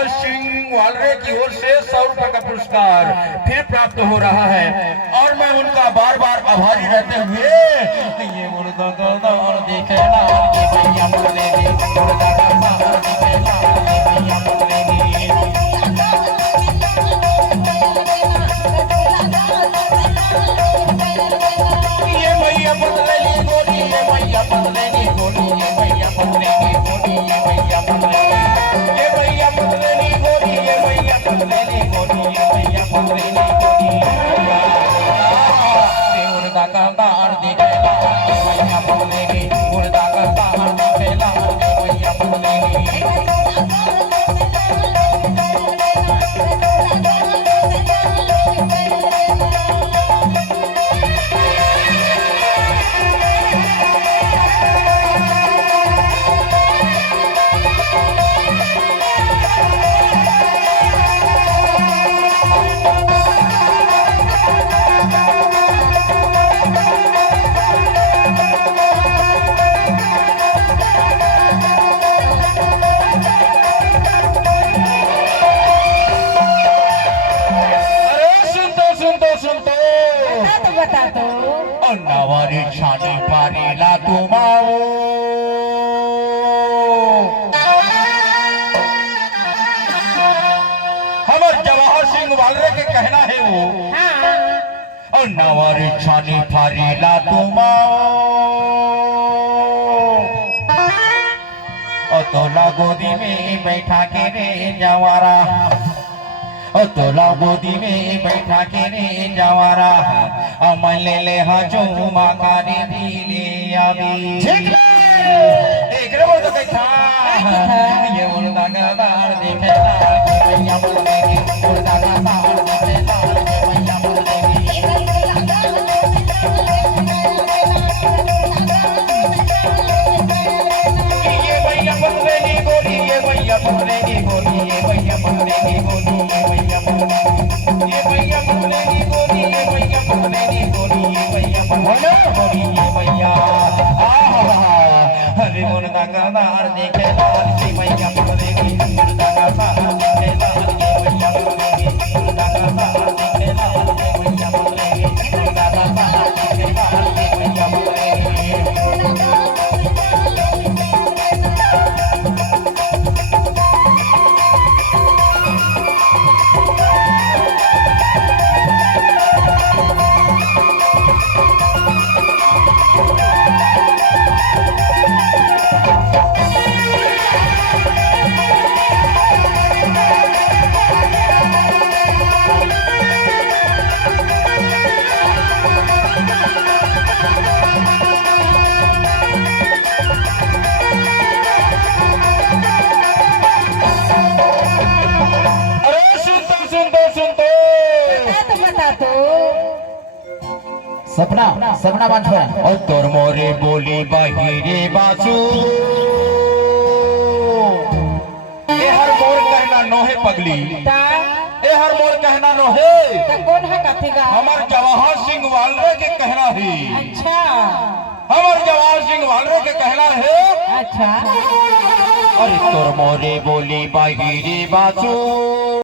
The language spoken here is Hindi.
की ओर से 100 रुपए का पुरस्कार फिर प्राप्त हो रहा है और मैं उनका बार बार आभारी रहते हुए ये मुर्दा दादा और देखेला ये भैया मुर्दे मुर्दा दादा और देखेला ये भैया मुर्दे ये भैया मुर्दे गोरी ये भैया मुर्दे गोरी ये भैया मुर्दे गोरी ये भैया मुर्दे ये भैया मुर्दे गोरी ये भैया मुर्दे गोरी ये भैया मुर्दे गोरी मुर्दा कांदार देखेला ये भैया मुर्दे मुर्दा कांदार देखेला ये भैया मुर्दे नवारी छानी पारीला तुमाओ हमर जवाहर सिंह वालरे के कहना है वो और नवारी छानी पारीला तुमाओ और तोला गोदी में बैठा के रे जवारा और तोला गोदी में बैठा के रे जवारा अमन ले हाजो माकारी दिले आवी देख रे वो तो देखा ये मुर्दा गादार देखेला ये भैया मुर्दे मुर्दा गादार देखेला ये भैया मुर्दे ये भैया मुर्दे गोरी ये भैया मुर्दे गोरी ये भैया मुर्दे गोरी ये भैया मुर्दे ये भैया मुर्दे गोरी ये भैया मुर्दे गोरी ये भैया मुर्दे गोरी ये भैया हरे मुर्दा गादार देखेला ये भैया मुर्दे मुर्दा गादार देखेला ये भैया मुर्दे मुर्दा गादार देखेला ये भैया मुर्दे मुर्दा गादार देखेला ये भैया मुर्दे सपना सपना बांधवा और तोर मोरे बोली बाहिरे बासु ए हर मोर कहना नोहे पगली ए हर मोर कहना नोहे कौन है कथेगा हमर जवाहर सिंह वालरे के कहना है अच्छा हमर जवाहर सिंह वालरे के कहना है अच्छा अरे तोर मोरे बोली बाहिरे बासु